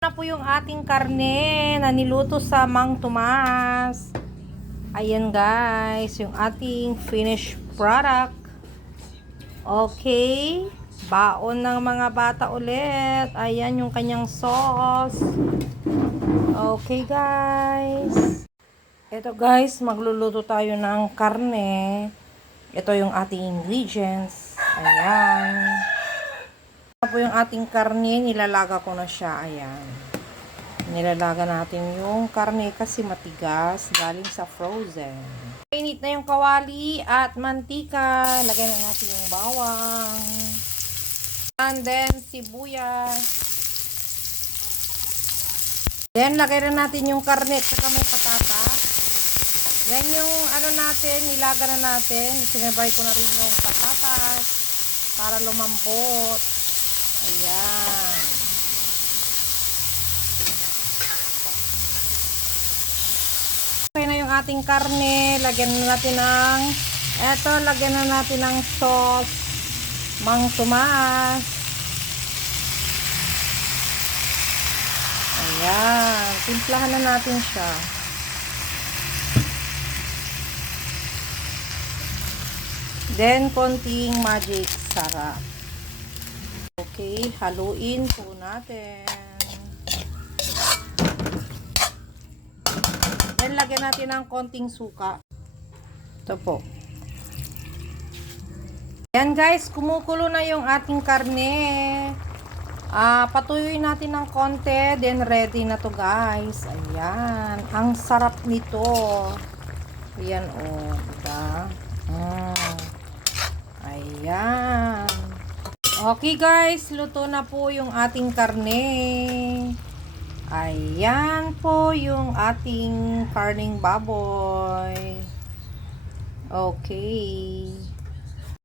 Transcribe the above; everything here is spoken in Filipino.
Na po yung ating karne na niluto sa Mang Tomas. Ayan guys, yung ating finished product. Okay, baon ng mga bata ulit. Ayan yung kanyang sauce. Okay guys. Ito guys, magluluto tayo ng karne. Ito yung ating ingredients. Ayan. Ito po yung ating karne, nilalaga ko na siya. Ayan. Nilalaga natin yung karne kasi matigas, galing sa frozen. Init na yung kawali at mantika. Lagyan na natin yung bawang. And then, sibuyas. Then, lagyan na natin yung karne at saka may patatas. Yan yung ano natin, nilaga na natin. Sinabay ko na rin yung patatas para lumambot. Ayan. Okay na yung ating karne. Lagyan na natin lagyan na natin ng sauce. Mang Tomas. Ayan. Timplahan na natin siya. Then, konting magic sarap. Okay, haluin po natin. Then, lagyan natin ng konting suka. Ito po. Yan guys, kumukulo na yung ating karne. Patuyuin natin ng konti. Then, ready na to guys. Ayan. Ang sarap nito. Ayan o. Oh, diba? Ayan. Okay guys, luto na po yung ating karne. Ayan po yung ating karning baboy. Okay.